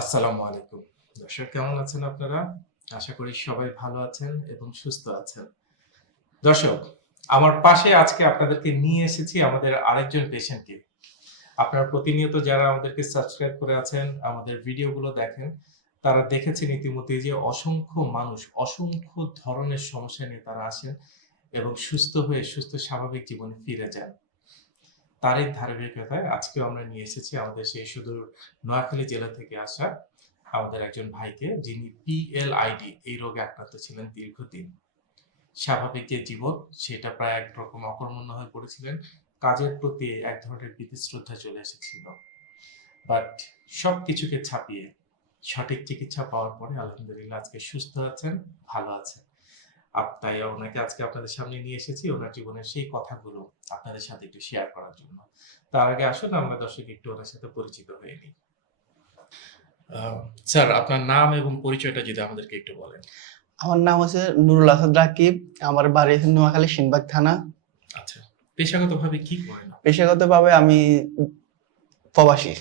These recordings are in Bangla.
আসসালামু আলাইকুম। দর্শক, কেমন আছেন আপনারা? আশা করি সবাই ভালো আছেন এবং সুস্থ আছেন। দর্শক, আমার পাশে আজকে আপনাদেরকে নিয়ে এসেছি আমাদের আরেকজন পেশেন্টকে। আপনারা প্রতিনিয়ত যারা আমাদেরকে সাবস্ক্রাইব করে আছেন, আমাদের ভিডিওগুলো দেখেন, তারা দেখেছেন ইতিমধ্যে যে অসংখ্য মানুষ, অসংখ্য ধরনের সমস্যা নিয়ে তারা আসেন এবং সুস্থ হয়ে সুস্থ স্বাভাবিক জীবনে ফিরে যান। তারই ধারাবাহিকতায় আজকেও আমরা নিয়ে এসেছি আমাদের সেই সুদূর নোয়াখালী জেলা থেকে আসা আমাদের একজন ভাইকে, যিনি পিএলআইডি এই রোগে আক্রান্ত ছিলেন দীর্ঘদিন। স্বাভাবিক যে জীবন, সেটা প্রায় একরকম অকর্মণ্য হয়ে পড়েছিলেন। কাজের প্রতি এক ধরনের বিতিশ্রদ্ধা চলে এসেছিল। বাট সব কিছুকে ছাপিয়ে সঠিক চিকিৎসা পাওয়ার পরে আলহামদুলিল্লাহ আজকে সুস্থ আছেন, ভালো আছেন। তাই ওনাকে আজকে আপনাদের সামনে নিয়ে এসেছি। ওনার জীবনের সেই কথাগুলো আপনাদের সাথে একটু শেয়ার করার জন্য। তার আগে আসুন আমরা দর্শক একটু ওনার সাথে পরিচিত হয়ে নিই। স্যার আপনার নাম এবং পরিচয়টা যদি আমাদেরকে একটু বলেন। আমার নাম হচ্ছে নুরুল আসাদ রাকিব। আমার বাড়ি হচ্ছে নোয়াখালী সিনবাগ থানা। আচ্ছা পেশাগতভাবে কি করেন পেশাগতভাবে আমি প্রবাসী।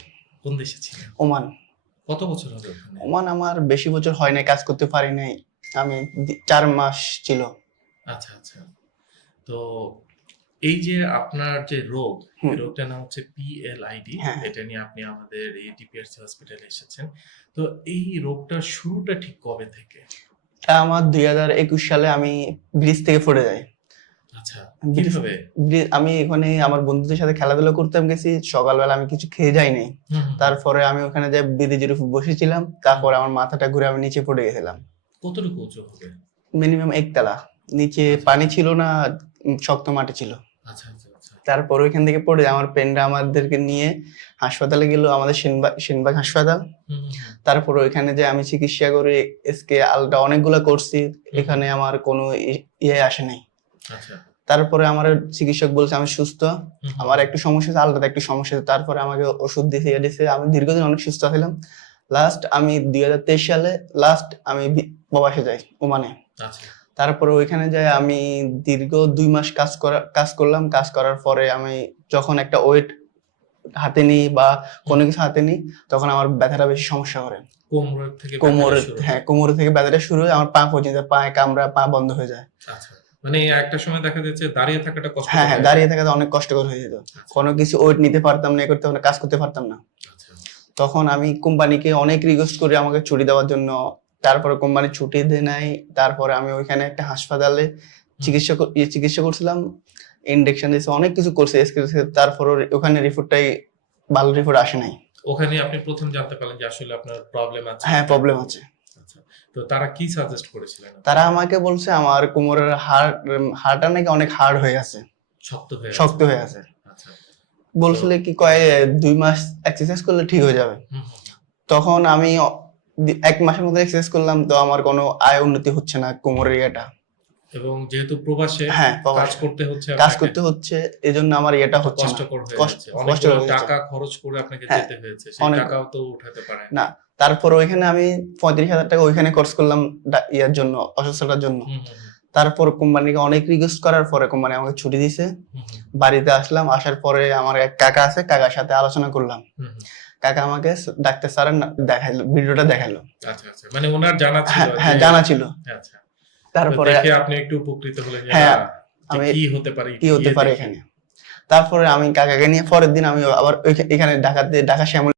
কোন দেশে ছিলেন? ওমান। কত বছর হবে ওমান আমার বেশি বছর হয় নাই কাজ করতে পারি নাই। আমি চার মাস ছিল। আচ্ছা আচ্ছা। তো এই যে আপনার যে রোগ রোগটার নাম হচ্ছে পিএলআইডি হ্যাঁ। এটা নিয়ে আপনি আমাদের এই ডিপিআরসি হসপিটালে এসেছেন। তো এই রোগটার শুরুটা ঠিক কবে থেকে? তা আমার দুই হাজার একুশ সালে আমি ব্রিজ থেকে পড়ে যাই। আচ্ছা কীভাবে? আমি এখানে আমার বন্ধুদের সাথে খেলাধুলা করতাম গেছি সকালবেলা আমি কিছু খেয়ে যাই নাই। তারপরে আমি ওখানে যে ব্রিজের উপর বসেছিলাম তারপরে আমার মাথাটা ঘুরে আমি নিচে পড়ে গেছিলাম। কতটুকু উঁচু হবে? মিনিমাম একতলা। নিচে পানি ছিল না শক্ত মাটি ছিল। আচ্ছা আচ্ছা আচ্ছা। তারপর ওইখান থেকে পড়ে। আমার পেনটা আমাদেরকে নিয়ে হাসপাতালে গেল আমাদের সেনবাগ সেনবাগ হাসপাতাল। তারপর ওইখানে যে আমি চিকিৎসা করে এসকে আলটা অনেকগুলো করছি এখানে আমার কোনো ইয়ে আসে নাই। আচ্ছা। তারপরে আমার চিকিৎসক বলছে আমি সুস্থ। আমার একটু সমস্যা আলটাতে একটু সমস্যা তারপরে আমাকে ওষুধ দিয়েছে ইয়ে দিয়েছে আমি দীর্ঘদিন অনেক সুস্থ ছিলাম। লাস্ট আমি দুই হাজার তেইশ সালে লাস্ট আমি প্রবাসে যাই ওমানে আচ্ছা। তারপরে ওইখানে যাই আমি দীর্ঘ দুই মাস কাজ করা কাজ করলাম। কাজ করার পরে আমি যখন একটা ওয়েট হাতে নিই বা কোনো কিছু হাতে নিই তখন আমার ব্যথাটা বেশি সমস্যা করে। কোমরের থেকে কোমরে ব্যথাটা শুরু হয়। কোমরে থেকে ব্যথাটা শুরু হয় আমার পা পর্যন্ত পায়ে কামড়া পা বন্ধ হয়ে যায়। আচ্ছা। মানে একটা সময় দেখা যাচ্ছে দাঁড়িয়ে থাকাটা কষ্ট হ্যাঁ হ্যাঁ দাঁড়িয়ে থাকাতে অনেক কষ্টকর হয়ে যেত। আচ্ছা, কোনো কিছু ওয়েট নিতে পারতাম না করতে পারতাম না, কাজ করতে পারতাম না। তখন আমি কোম্পানিকে অনেক রিকোয়েস্ট করি আমাকে ছুটি দেওয়ার জন্য তারপরে কোম্পানি ছুটি দেয় নাই তারপরে আমি ওইখানে একটা হাসপাতালে চিকিৎসা ইয়ে চিকিৎসা করছিলাম ইনজেকশন দিয়েছে অনেক কিছু করছে তারপর ওখানে রিপোর্টটাই ভালো রিপোর্ট আসে নাই। ওখানে আপনি প্রথম জানতে পারলেন যে আসলে আপনার প্রবলেম আছে। হ্যাঁ প্রবলেম আছে। আচ্ছা তো তারা কি সাজেস্ট করেছিলেন? তারা আমাকে বলছে আমার কোমরের হাড় হাড়টা নাকি অনেক হার্ড হয়ে আছে। শক্ত হয়ে শক্ত হয়ে আছে। বলছিল কি কয় দুই মাস এক্সারসাইজ করলে ঠিক হয়ে যাবে। তখন আমি এক মাসের মধ্যে এক্সারসাইজ করলাম তো আমার কোনো আয় উন্নতি হচ্ছে না কোমরের ইয়েটা। এবং যেহেতু প্রবাসে হ্যাঁ কাজ করতে হচ্ছে কাজ করতে হচ্ছে এজন্য আমার ইয়েটা হচ্ছে কষ্টকর হয়ে হয়ে যাচ্ছে। টাকা খরচ করে আপনাকে হ্যাঁ, যেতে হয়েছে সেই টাকাও তো উঠাতে পারেন না। তারপর ওইখানে আমি পঁয়ত্রিশ হাজার টাকা ওইখানে কোর্স করলাম ইয়ার জন্য অসুস্থতার জন্য। তারপর কোম্পানিকে অনেক রিকোয়েস্ট করার পরে কোম্পানি আমাকে ছুটি হুম, বাড়িতে আসলাম আসার পরে আমার এক কাকা আছে কাকার সাথে আলোচনা করলাম। কাকা আমাকে ডাক্তার স্যার দেখাইলো ভিডিওটা দেখাইলো। আচ্ছা আচ্ছা মানে ওনার জানা ছিল হ্যাঁ হ্যাঁ জানা ছিল। আচ্ছা। তারপরে দেখে আপনি একটু উপকৃত হলেন হ্যাঁ, আমি- কি হতে পারে কি হতে পারে এখানে। তারপরে আমি কাকাকে নিয়ে পরের দিন আমি আবার এখানে ঢাকাতে ঢাকা শ্যামলী